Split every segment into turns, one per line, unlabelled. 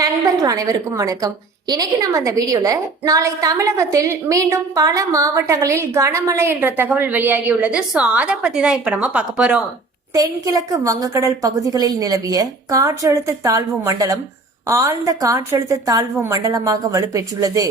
நண்பர்கள் அனைவருக்கும் வணக்கம். இன்னைக்கு நம்ம இந்த வீடியோல நாளை தமிழகத்தில் மீண்டும் பல மாவட்டங்களில் கனமழை என்ற தகவல் வெளியாகியுள்ளது. சோ அதை பத்தி தான் இப்ப நம்ம பார்க்க போறோம். தென்கிழக்கு வங்கக்கடல் பகுதிகளில் நிலவிய காற்றழுத்த தாழ்வு மண்டலம் ஆழ்ந்த காற்றழுத்த தாழ்வு மண்டலமாக வலுப்பெற்றுள்ளது.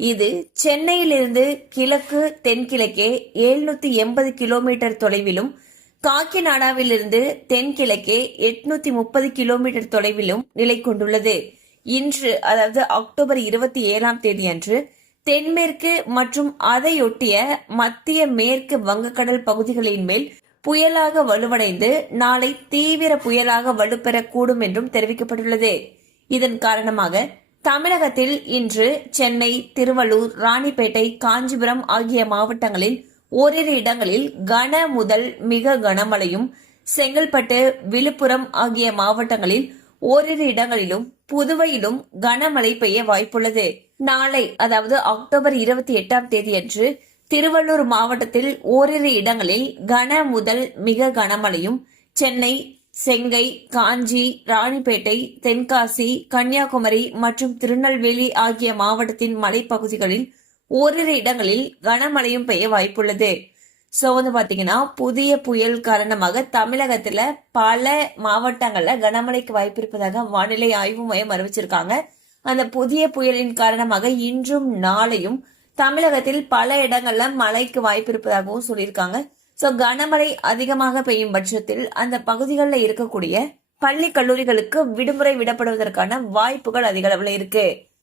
இது சென்னையிலிருந்து கிழக்கு தென்கிழக்கே எழுநூத்தி எண்பது கிலோமீட்டர் தொலைவிலும் காக்கிநாடாவிலிருந்து தென்கிழக்கே எட்நூத்தி முப்பது கிலோமீட்டர் தொலைவிலும் நிலை கொண்டுள்ளது. இன்று அதாவது அக்டோபர் இருபத்தி ஏழாம் தேதி அன்று தென்மேற்கு மற்றும் அதையொட்டிய மத்திய மேற்கு வங்கக்கடல் பகுதிகளின் மேல் புயலாக வலுவடைந்து நாளை தீவிர புயலாக வலுப்பெறக்கூடும் என்றும் தெரிவிக்கப்பட்டுள்ளது. இதன் காரணமாக தமிழகத்தில் இன்று சென்னை திருவள்ளூர் ராணிப்பேட்டை காஞ்சிபுரம் ஆகிய மாவட்டங்களில் ஓரிரு இடங்களில் கன முதல் மிக கனமழையும் செங்கல்பட்டு விழுப்புரம் ஆகிய மாவட்டங்களில் ஓரிரு இடங்களிலும் புதுவையிலும் கனமழை பெய்ய வாய்ப்புள்ளது. நாளை அதாவது அக்டோபர் இருபத்தி எட்டாம் தேதியன்று திருவள்ளூர் மாவட்டத்தில் ஓரிரு இடங்களில் கன முதல் மிக கனமழையும் சென்னை செங்கை காஞ்சி ராணிப்பேட்டை தென்காசி கன்னியாகுமரி மற்றும் திருநெல்வேலி ஆகிய மாவட்டத்தின் மலைப்பகுதிகளில் ஓரிரு இடங்களில் கனமழையும் பெய்ய வாய்ப்புள்ளது. சோ வந்து பாத்தீங்கன்னா புதிய புயல் காரணமாக தமிழகத்துல பல மாவட்டங்கள்ல கனமழைக்கு வாய்ப்பு இருப்பதாக வானிலை ஆய்வு மையம் அறிவிச்சிருக்காங்க. அந்த புதிய புயலின் காரணமாக இன்றும் நாளையும் தமிழகத்தில் பல இடங்கள்ல மழைக்கு வாய்ப்பு இருப்பதாகவும் சொல்லியிருக்காங்க. சோ கனமழை அதிகமாக பெய்யும் பட்சத்தில் அந்த பகுதிகளில் இருக்கக்கூடிய பள்ளி கல்லூரிகளுக்கு விடுமுறை விடப்படுவதற்கான வாய்ப்புகள் அதிக அளவில் இருக்கு.